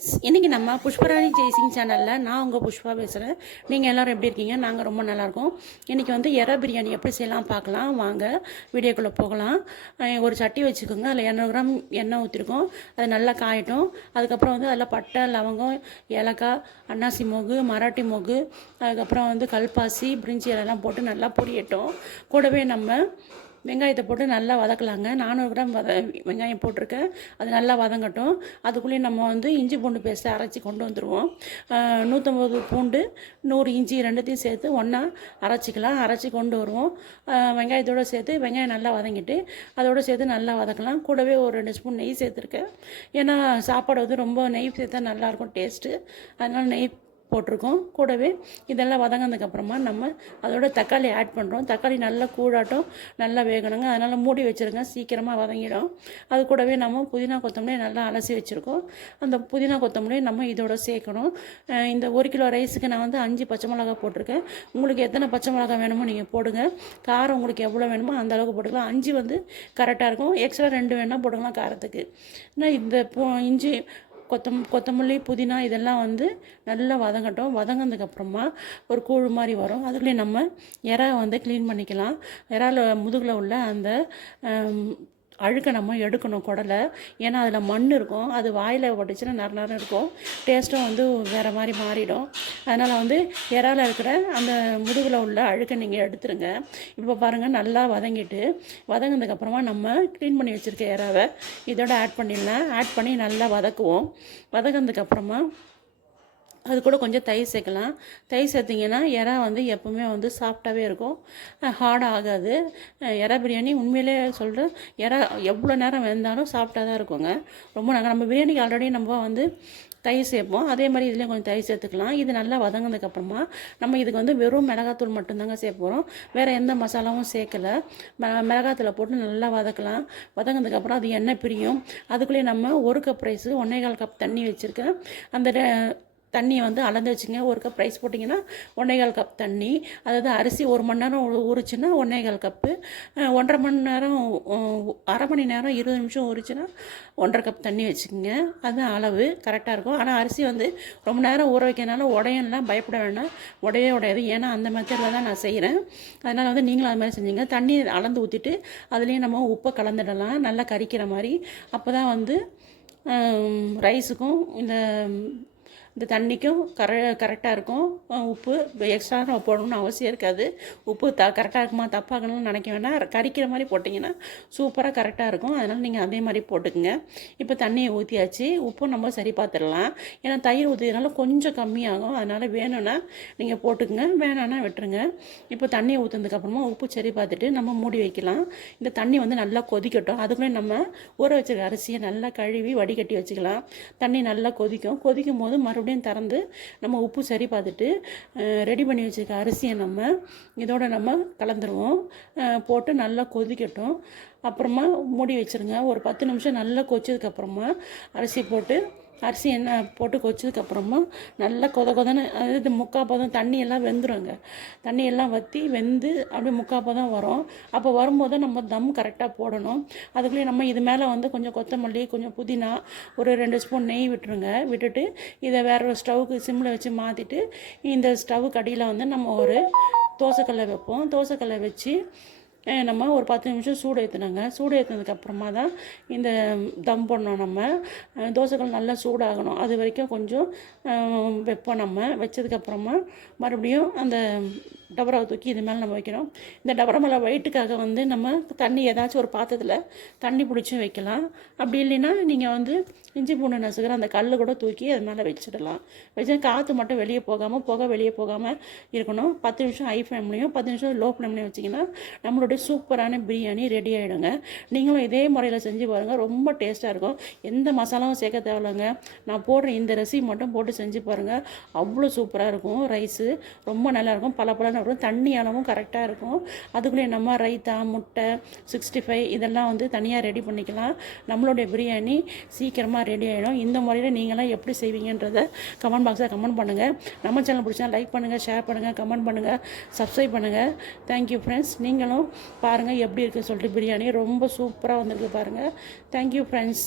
இன்றைக்கி நம்ம புஷ்பராணி ஜெய்சிங் சேனலில் நான் உங்கள் புஷ்பா பேசுகிறேன். நீங்கள் எல்லோரும் எப்படி இருக்கீங்க? நாங்கள் ரொம்ப நல்லாயிருக்கோம். இன்றைக்கி வந்து எறா பிரியாணி எப்படி செய்யலாம் பார்க்கலாம் வாங்க, வீடியோக்குள்ளே போகலாம். ஒரு சட்டி வச்சுக்கோங்க, அதில் 200 கிராம் எண்ணெய் ஊற்றிருக்கோம். அது நல்லா காயட்டும். அதுக்கப்புறம் வந்து அதில் பட்டை, லவங்கம், ஏலக்காய், அன்னாசி மொகு, மராட்டி மொகு, அதுக்கப்புறம் வந்து கல்பாசி, பிரிஞ்சி எல்லாம் போட்டு நல்லா பொரியட்டும். கூடவே நம்ம வெங்காயத்தை போட்டு நல்லா வதக்கலாங்க. 400 கிராம் வெங்காயம் போட்டிருக்கேன். அது நல்லா வதங்கட்டும். அதுக்குள்ளேயே நம்ம வந்து இஞ்சி பூண்டு பேஸ்ட்டை அரைச்சி கொண்டு வந்துடுவோம். 150 பூண்டு, 100 இஞ்சி ரெண்டுத்தையும் சேர்த்து ஒன்றா அரைச்சிக்கலாம். அரைச்சி கொண்டு வருவோம். வெங்காயத்தோடு சேர்த்து வெங்காயம் நல்லா வதங்கிட்டு அதோடு சேர்த்து நல்லா வதக்கலாம். கூடவே ஒரு 2 ஸ்பூன் நெய் சேர்த்துருக்கேன். ஏன்னா சாப்பாடு வந்து ரொம்ப நெய் சேர்த்தா நல்லாயிருக்கும் டேஸ்ட்டு. அதனால் நெய் போட்டிருக்கோம். கூடவே இதெல்லாம் வதங்கினதுக்கப்புறமா நம்ம அதோட தக்காளி ஆட் பண்ணுறோம். தக்காளி நல்லா கூடாட்டும், நல்லா வேகணுங்க. அதனால் மூடி வச்சுருங்க, சீக்கிரமாக வதங்கிடும். அது கூடவே நம்ம புதினா கொத்தமல்லி நல்லா அலசி வச்சுருக்கோம். அந்த புதினா கொத்தமல்லி நம்ம இதோட சேர்க்கணும். இந்த 1 கிலோ ரைஸுக்கு நான் வந்து 5 பச்சை மிளகா போட்டிருக்கேன். உங்களுக்கு எத்தனை பச்சை மிளகா வேணுமோ நீங்கள் போடுங்க. காரம் உங்களுக்கு எவ்வளோ வேணுமோ அந்த அளவுக்கு போட்டுக்கலாம். 5 வந்து கரெக்டாக இருக்கும். எக்ஸ்ட்ரா 2 வேணால் போட்டுக்கலாம் காரத்துக்கு. ஆனால் இந்த இஞ்சி கொத்தமல்லி, புதினா இதெல்லாம் வந்து நல்லா வதங்கட்டும். வதங்கினதுக்கப்புறமா ஒரு கூழ் மாதிரி வரும். அதுக்குள்ளே நம்ம இறா வந்து க்ளீன் பண்ணிக்கலாம். இறால முதுகில் உள்ள அந்த அழுக்கை நம்ம எடுக்கணும், குடலை. ஏன்னா அதில் மண் இருக்கும். அது வாயில் பட்டுச்சுன்னா நேரம் இருக்கும். டேஸ்ட்டும் வந்து வேறு மாதிரி மாறிடும். அதனால் வந்து இறால இருக்கிற அந்த முதுகில் உள்ள அழுக்கை நீங்கள் எடுத்துருங்க. இப்போ பாருங்கள், நல்லா வதங்கினதுக்கப்புறமா நம்ம க்ளீன் பண்ணி வச்சுருக்க இறாவை இதோட ஆட் பண்ணிடலாம். ஆட் பண்ணி நல்லா வதக்குவோம். வதங்கினதுக்கப்புறமா அது கூட கொஞ்சம் தயிர் சேர்க்கலாம். தயிர் சேர்த்திங்கன்னா இறா வந்து எப்போவுமே வந்து சாஃப்டாகவே இருக்கும், ஹார்ட் ஆகாது. இறா பிரியாணி உண்மையிலே சொல்கிறேன், இறா எவ்வளோ நேரம் வெந்தாலும் சாஃப்டாக தான் இருக்குங்க. ரொம்ப நம்ம பிரியாணிக்கு ஆல்ரெடி நம்ம வந்து தயிர் சேர்ப்போம். அதே மாதிரி இதுலேயும் கொஞ்சம் தயிர் சேர்த்துக்கலாம். இது நல்லா வதங்கினதுக்கப்புறமா நம்ம இதுக்கு வந்து வெறும் மிளகாத்தூள் மட்டும்தாங்க சேர்ப்போம். வேறு எந்த மசாலாவும் சேர்க்கலை. மிளகாத்தூளை போட்டு நல்லா வதக்கலாம். வதங்கினதுக்கப்புறம் அது எண்ணெய் பிரியும். அதுக்குள்ளேயே நம்ம 1 கப் ரைஸு 1 1/4 கப் தண்ணி வச்சுருக்கேன். அந்த தண்ணியை வந்து அளந்து வச்சுங்க. 1 கப் ரைஸ் போட்டிங்கன்னா 1 1/4 கப் தண்ணி. அதாவது அரிசி 1 மணி நேரம் ஊறிச்சுன்னா 1 1/4 கப்பு. 1.5 மணி நேரம், அரை மணி நேரம் 20 நிமிஷம் ஊறிச்சுன்னா 1.5 கப் தண்ணி வச்சுக்கோங்க. அதுதான் அளவு கரெக்டாக இருக்கும். ஆனால் அரிசி வந்து ரொம்ப நேரம் ஊற வைக்கிறதுனால உடையெல்லாம் பயப்பட வேண்டாம், உடையாது. ஏன்னா அந்த மெத்தடில் தான் நான் செய்கிறேன். அதனால் வந்து நீங்களும் அது மாதிரி செஞ்சுங்க. தண்ணி அளந்து ஊற்றிட்டு அதுலேயும் நம்ம உப்பை கலந்துடலாம், நல்லா கரிக்கிற மாதிரி. அப்போ தான் வந்து ரைஸுக்கும் இந்த தண்ணிக்கும் கரெக்டாக இருக்கும். உப்பு எக்ஸ்ட்ரா நம்ம போடணும்னு அவசியம் இருக்காது. உப்பு கரெக்டாக இருக்குமா தப்பாகணும்னு நினைக்க வேண்டாம். கரிக்கிற மாதிரி போட்டிங்கன்னா சூப்பராக கரெக்டாக இருக்கும். அதனால் நீங்கள் அதே மாதிரி போட்டுக்குங்க. இப்போ தண்ணியை ஊற்றியாச்சு. உப்பும் நம்ம சரி பார்த்துடலாம். ஏன்னா தயிர் ஊற்றினால கொஞ்சம் கம்மியாகும். அதனால் வேணும்னா நீங்கள் போட்டுக்குங்க, வேணான்னா விட்டுருங்க. இப்போ தண்ணியை ஊற்றுனதுக்கப்புறமா உப்பு சரி பார்த்துட்டு நம்ம மூடி வைக்கலாம். இந்த தண்ணி வந்து நல்லா கொதிக்கட்டும். அதுக்குள்ளே நம்ம ஊற வச்சுருக்க அரிசியை நல்லா கழுவி வடிகட்டி வச்சுக்கலாம். தண்ணி நல்லா கொதிக்கும் போது மறுபடியும் திறந்து நம்ம உப்பு சரி பார்த்துட்டு ரெடி பண்ணி வச்சுருக்க அரிசியை நம்ம இதோட நம்ம கலந்துருவோம். போட்டு நல்லா கொதிக்கட்டும். அப்புறமா மூடி வச்சுருங்க. ஒரு 10 நிமிஷம் நல்லா கொதிச்சதுக்கப்புறமா அரிசி எண்ணெய் போட்டு கொதிச்சதுக்கப்புறமா நல்லா கொதன்னு, அதாவது 3/4 பதம் தண்ணியெல்லாம் வெந்துடுங்க. தண்ணியெல்லாம் வற்றி வெந்து அப்படியே 3/4 பதம் வரும். அப்போ வரும்போது நம்ம தம் கரெக்டாக போடணும். அதுக்குள்ளேயே நம்ம இது மேலே வந்து கொஞ்சம் கொத்தமல்லி, கொஞ்சம் புதினா, ஒரு 2 ஸ்பூன் நெய் விட்டுட்டு இதை வேறு ஒரு ஸ்டவ்வுக்கு சிம்மில் வச்சு மாற்றிட்டு இந்த ஸ்டவ்வுக்கு அடியில் வந்து நம்ம ஒரு தோசைக்கல்லை வைப்போம். தோசைக்கல்லை வச்சு நம்ம ஒரு 10 நிமிஷம் சூடு ஏற்றினதுக்கப்புறமா தான் இந்த தம் பண்ணோம். நம்ம தோசைக்கல் நல்லா சூடாகணும். அது வரைக்கும் கொஞ்சம் வைப்போம். நம்ம வச்சதுக்கப்புறமா மறுபடியும் அந்த டபராவை தூக்கி இது மேலே நம்ம வைக்கணும். இந்த டபரா மேலே வெயிட்டுக்காக வந்து நம்ம தண்ணி ஏதாச்சும் ஒரு பாத்திரத்தில் தண்ணி பிடிச்சும் வைக்கலாம். அப்படி இல்லைன்னா நீங்கள் வந்து இஞ்சி பூண்டு நசுக்கிற அந்த கல் கூட தூக்கி அது மேலே வச்சிடலாம். வச்சு காற்று மட்டும் புகை வெளியே போகாமல் இருக்கணும். 10 நிமிஷம் ஹை ஃப்ளேம்லேயும் 10 நிமிஷம் லோ ஃப்ளேம்லேயும் வச்சிங்கன்னா நம்மளுடைய சூப்பரான பிரியாணி ரெடி ஆகிடுங்க. நீங்களும் இதே முறையில் செஞ்சு பாருங்கள், ரொம்ப டேஸ்ட்டாக இருக்கும். எந்த மசாலாவும் சேர்க்க தேவையில்லைங்க. நான் போடுற இந்த ரெசிபி மட்டும் போட்டு செஞ்சு பாருங்கள், அவ்வளோ சூப்பராக இருக்கும். ரைஸு ரொம்ப நல்லாயிருக்கும், பல தண்ணி அளவும் கரெக்டாக இருக்கும். அதுக்குள்ளே நம்ம ரைத்தா, முட்டை, 65 இதெல்லாம் வந்து தனியாக ரெடி பண்ணிக்கலாம். நம்மளுடைய பிரியாணி சீக்கிரமாக ரெடி ஆகிடும். இந்த முறையில் நீங்களாம் எப்படி செய்வீங்கன்றதை கமெண்ட் பாக்ஸில் கமெண்ட் பண்ணுங்கள். நம்ம சேனல் பிடிச்சா லைக் பண்ணுங்கள், ஷேர் பண்ணுங்கள், கமெண்ட் பண்ணுங்கள், சப்ஸ்கிரைப் பண்ணுங்கள். Thank you friends. நீங்களும் பாருங்கள் எப்படி இருக்குன்னு சொல்லிட்டு. பிரியாணி ரொம்ப சூப்பராக வந்திருக்கு பாருங்கள். Thank you friends.